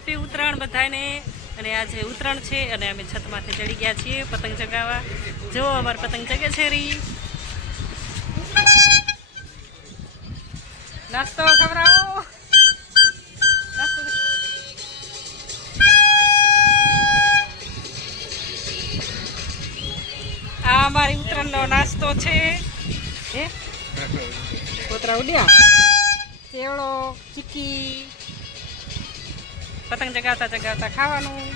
Happy Uttarayan બધાને। અને આજે ઉત્તરાયણ છે અને અમે છત માથે ચડી ગયા છીએ પતંગ ચગાવવા। જો અમાર પતંગ ચગે છે રી। નાસ્તો ખવડાવો। આ અમારી ઉત્તરાયણનો નાસ્તો છે। હે કોતરા ઉડ્યા સેવડો ચીક્કી પતંગ ચગાવતા ચગાવતા ખાવાનું।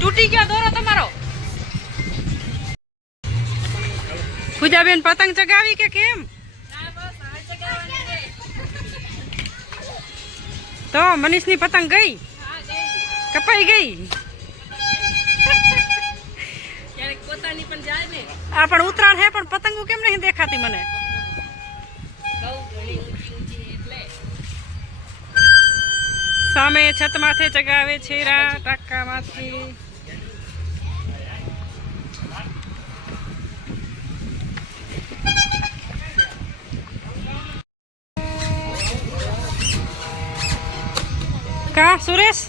તૂટી ગયો દોરો તમારો। પૂજાબેન પતંગ ચગાવી કે કેમ? તો મનીષની પતંગ ગઈ કપાઈ ગઈ। આ પણ ઉત્તરાયણ હે પણ પતંગો કેમ નહીં દેખાતી મને? સામે છત માથે ચગાવે છે રા ટાકામાંથી। કા સુરેશ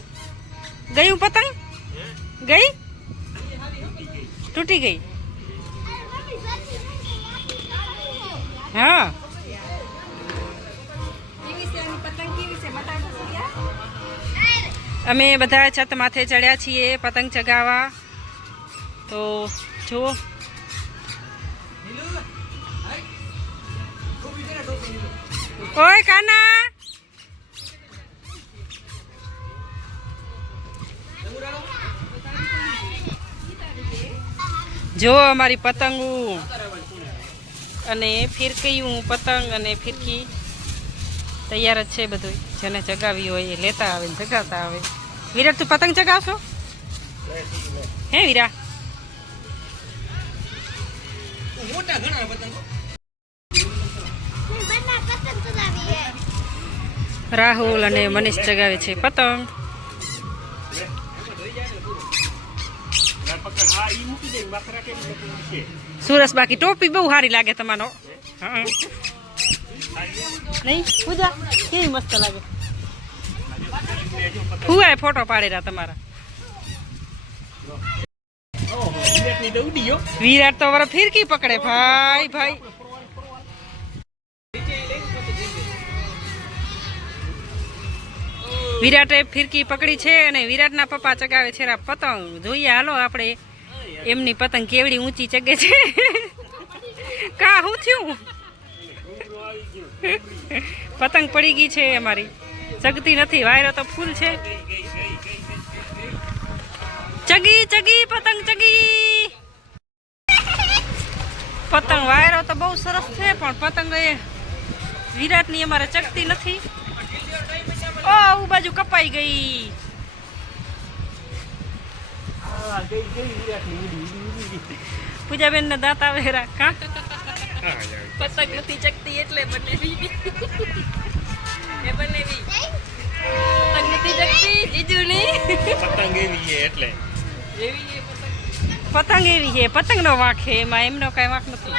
ગયું પતંગ ગઈ તૂટી ગઈ। હા અમે બધા છત માથે ચડ્યા છીએ પતંગ ચગાવવા। તો જુઓ ઓય કાના જો અમારી પતંગો અને ફિરકીયું પતંગ અને ફિરકી તૈયાર જ છે બધું। જેને ચગાવી હોય એ લેતા આવે ને ચગાવતા આવે। વિરાટ તું પતંગ ચગાવશો હે વીરા? રાહુલ અને મનીષ ચગાવે છે પતંગ। સુરસ બાકી ટોપી બહુ સારી લાગે તમારો નહીં પૂજા કેવી મસ્ત લાગે। હુઆ ફોટો પાડેલા તમારા। વિરાટ તો વર ફિરકી પકડે ભાઈ ભાઈ। વિરાટે ફિરકી પકડી છે અને વિરાટના પપ્પા ચગાવે છે પતંગ। જોઈએ હાલો આપણે એમની પતંગ કેવડી ઊંચી ચગે છે। કા શું થયું? પતંગ પડી ગઈ છે અમારી ચગતી નથી। વાયરો તો ફૂલ છે। ચગી ચગી પતંગ ચગી। પતંગ વાયરો તો બહુ સરસ છે પણ પતંગ એ વિરાટની અમારે ચગતી નથી। ઓ બાજુ કપાઈ ગઈ। પૂજાબેન ના દાંત આવે કા પતંગ નથી ચગતી એટલે બનેવી એ બનેવી પતંગ નથી ચગતી જીજુની પતંગ એવી છે એટલે એવી પતંગ એવી છે પતંગ નો વાંક છે એમાં એમનો કઈ વાંક નથી।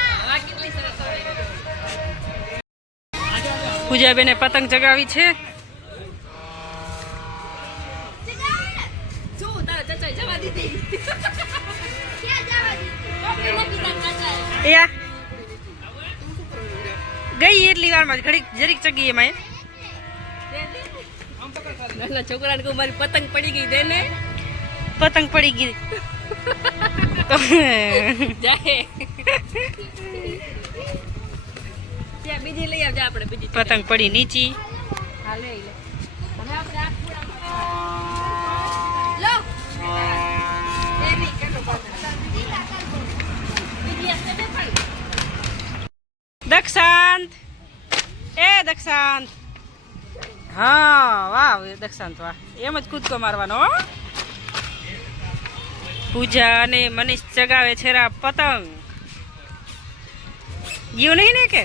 પૂજાબેને પતંગ ચગાવી છે। ગઈ એટલી વારમાં ઘડીક જરીક ચગી એમાં નાના છોકરાને કહું મારી પતંગ પડી ગઈ દેને પતંગ પડી ગઈ જાય ત્યાં બીજી લઈ આવજો આપણે બીજી પતંગ પડી નીચી હા લઈ લે હવે આપણે લો દક્ષાંત એ દક્ષાંત હા વાહ દક્ષાંત વાહ એમ જ કૂદકો મારવાનો। પૂજા અને મનીષ ચગાવે છે પતંગ। ગયું નહીં ને કે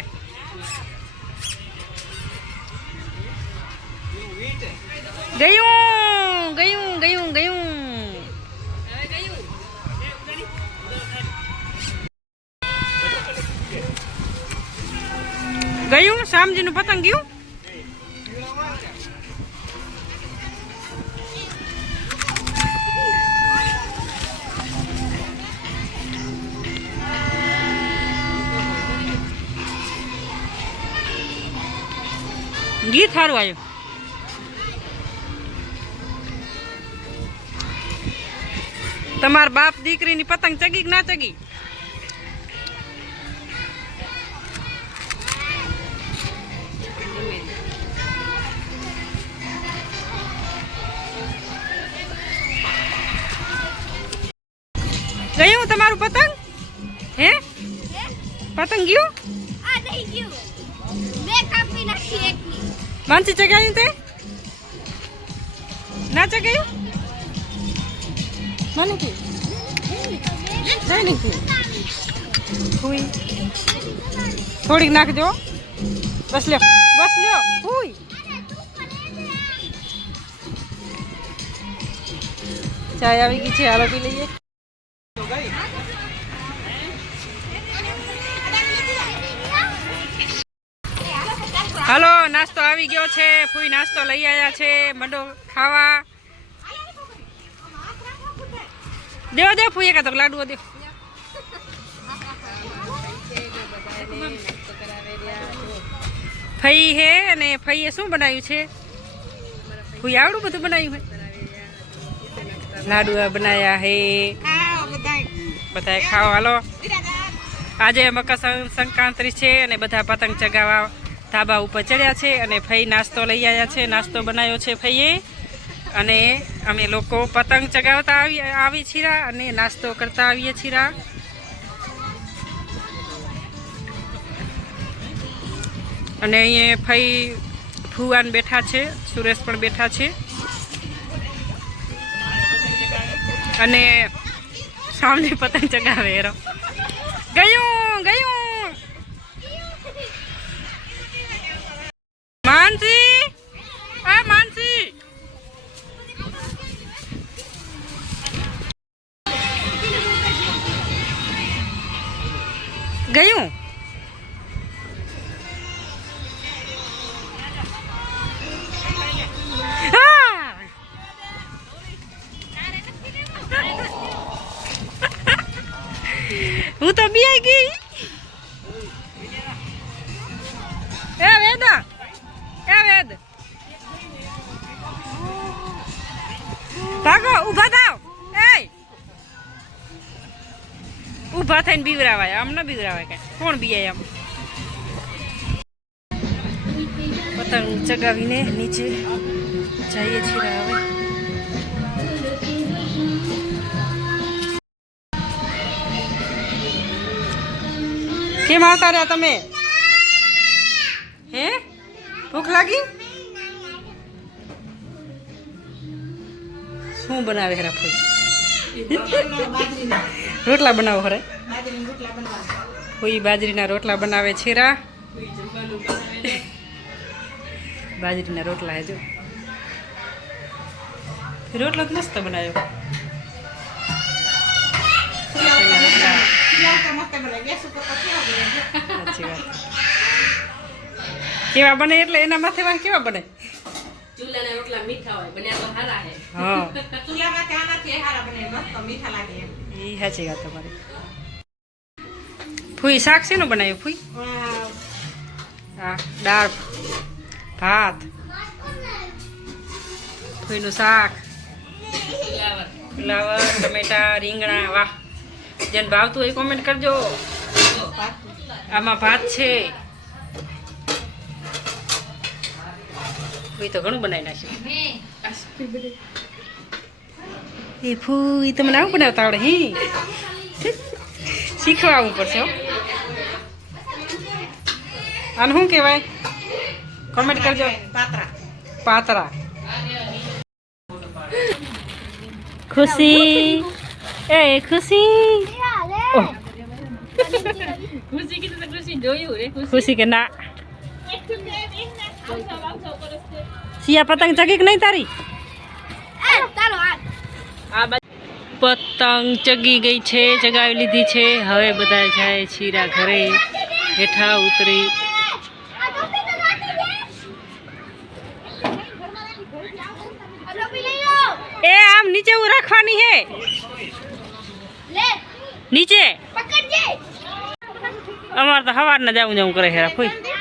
ગયું ગયું ગયું ગયું ગયું શામજીનું પતંગ ગયું. ગીત સારું આવ્યું. તમાર બાપ દીકરીની પતંગ ચગી કે ના ચગી? ગયું તમારું પતંગ? હે પતંગ ગયું? માનસી ચગાયું તે ના ચગાયું? મને કે થોડીક નાખજો. બસ લ્યો હુઈ. ચાય આવી ગઈ છે, હાલો પી લઈએ. હાલો નાસ્તો આવી ગયો છે. ફૂઈ નાસ્તો લઈ આવ્યા છે, મંડો ખાવા. દેવો ફૂઈ એકા તો લાડુઓ દે. ફઈ હે અને ફઈએ શું બનાવ્યું છે? ફૂઈ આવડું બધું બનાવ્યું હે. લાડુ બનાયા હે, બધા ખાઓ. હાલો આજે મકર સંક્રાંતિ છે અને બધા પતંગ ચગાવવા ધાબા ઉપર ચડ્યા છે અને ફઈ નાસ્તો લઈ આવ્યા છે. નાસ્તો બનાવ્યો છે ફઈએ અને અમે લોકો પતંગ ચગાવતા આવી છીએ અને નાસ્તો કરતા આવીએ છીએ. અને અહીંયા ફઈ ફુવાન બેઠા છે, સુરેશ પણ બેઠા છે અને સામે પતંગ ચગાવે. ગયું માનસી, આ માનસી ગયું. હું તો બી ગઈ. એ વેદ ભાગો, ઉભા થાવ. એ ઉભા થઈને બીવરાવાય, આમ ના બીવરાવાય. કઈ કોણ બીયાય? આમ પતંગ ચગાવીને નીચે જઈએ છીએ. હવે કેમ આવતા રહ્યા તમે? હે ભૂખ લાગી? શું બનાવે હેરા ફૂઈ? રોટલા બનાવો હરે ફૂઈ. બાજરીના રોટલા બનાવે છે. બાજરીના રોટલા હે જો. રોટલો જ મસ્ત બનાવ્યો. કેવા બને એટલે એના માથે કેવા બને? ચૂલાના રોટલા મીઠા હોય, બન્યા તો સારા હે. હા ચૂલામાં આનાથી સારા બને, મસ્ત મીઠા લાગે. ઈ સાચી વાત તમારી. ફૂઈ શાક શેનું બનાવ્યું ફૂઈ? હા દાળ ભાત, ફૂઈનું શાક, ફુલાવર, ટમેટા, રીંગણા. વાહ, જેને ભાવતું હોય કોમેન્ટ કરજો. આમાં ભાત છે. ફૂઈ તો ઘણું બનાવી નાખ્યું. એ ફૂઈ તમને આવું બનાવતા આવડે? હે શીખવાવું પડશે. આને શું કહેવાય? કોમેન્ટ કરજો. પાતરા. ખુશી, એ ખુશી. ખુશી કે ના? સિયા પતંગ ચગી કે નહીં તારી? પતંગ ચગી ગઈ છે, ચગાવી લીધી છે. હવે બધા જાય છીરા ઘરે. હેઠા ઉતરી નીચે હું રાખવાની હે નીચે અમારે તો સવાર ને જવું કરે હેરા ફૂઈ